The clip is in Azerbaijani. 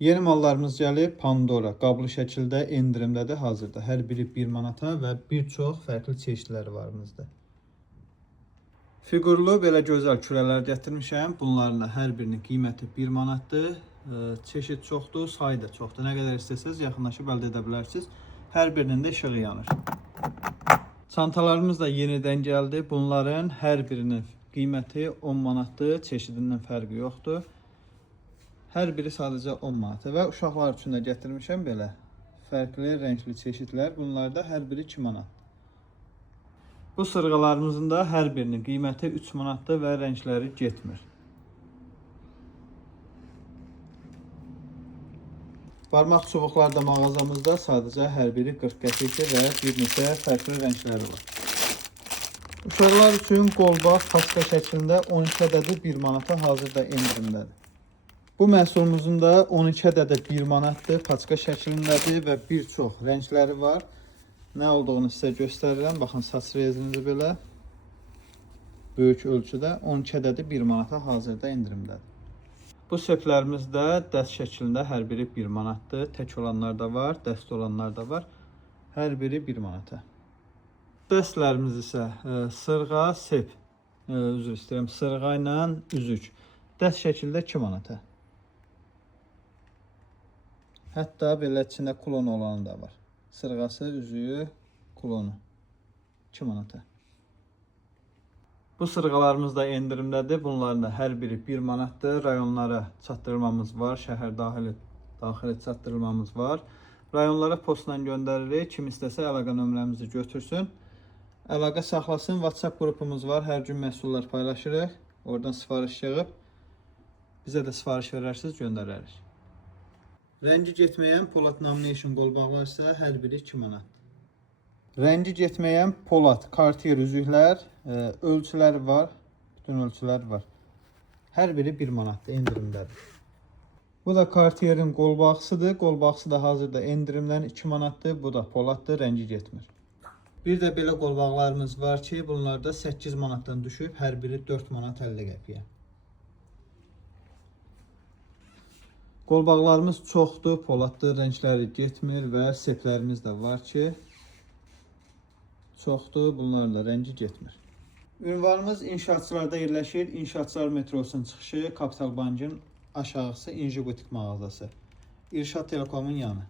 Yeni mallarımız gəlib. Pandora qablı şəkildə endirimdədir hazırda. Hər biri 1 manata və bir çox fərqli çeşidləri var bizdə. Figurlu belə gözəl kürələr gətirmişəm. Bunların hər birinin qiyməti 1 manatdır. Çeşid çoxdur, sayı da çoxdur. Nə qədər istəsəz yaxınlaşıb əldə edə bilərsiniz. Hər birinin də işığı yanır. Çantalarımız da yenidən gəldi. Bunların hər birinin qiyməti 10 manatdır. Çeşidindən fərqi yoxdur. Hər biri sadəcə 10 manat və uşaqlar üçün də gətirmişəm belə fərqli rəngli çeşidlər. Bunlar da hər biri 2 manat. Bu sırğalarımızın da hər birinin qiyməti 3 manatdır və rəngləri getmir. Barmaq çubuqlar da mağazamızda sadəcə hər biri 40 qəpikdir və bir neçə fərqli rəngləri var. Uşaqlar üçün qolbaq paska şəklində 12 ədədi 1 manata hazırda endirimdədir. Bu məhsulumuzun da 12 ədədi 1 manatdır, paçka şəklindədir və bir çox rəngləri var. Nə olduğunu sizə göstərirəm. Baxın, saç rezinidir belə. Böyük ölçüdə 12 ədədi 1 manata hazırda endirimdədir. Bu seplərimiz də dəst şəklində hər biri 1 manatdır. Tək olanlar da var, dəst olanlar da var. Hər biri 1 manata. Dəstlərimiz isə sırğa, sep, üzr istəyirəm, sırğa ilə üzük. Dəst şəkildə 2 manata. Hətta belə içində kulon olanı da var. Sırğası, üzüyü, kulonu. 2 manata. Bu sırğalarımız da endirimdədir. Bunların da hər biri 1 manatdır. Rayonlara çatdırılmamız var. Şəhər daxili çatdırılmamız var. Rayonlara postla göndəririk. Kim istəsə əlaqə nömrəmizi götürsün. Əlaqə saxlasın. WhatsApp qrupumuz var. Hər gün məhsullar paylaşırıq. Oradan sifariş yığıb bizə də sifariş verərsiniz, göndərərik. Rəngi getməyən Polat Nomination qolbaqlar isə hər biri 2 manat. Rəngi getməyən Polat Cartier üzüklər, ölçüləri var, bütün ölçülər var. Hər biri 1 manatdır, endirimdədir. Bu da Cartier'in qolbaqsıdır. Qolbaqsı da hazırda endirimdən 2 manatdır. Bu da Polatdır, rəngi getmir. Bir də belə qolbaqlarımız var ki, bunlar da 8 manatdan düşüb, hər biri 4 manat 50 qəpiyə. Qolbaqlarımız çoxdur, poladdır, rəngləri getmir və seplərimiz də var ki, çoxdur, bunlarla rəngi getmir. Ünvanımız inşaatçılarda yerləşir. İnşaatçılar metrosunun çıxışı, Kapital Bankın aşağısı İnji Butik mağazası. İrşad Telekomun yanı.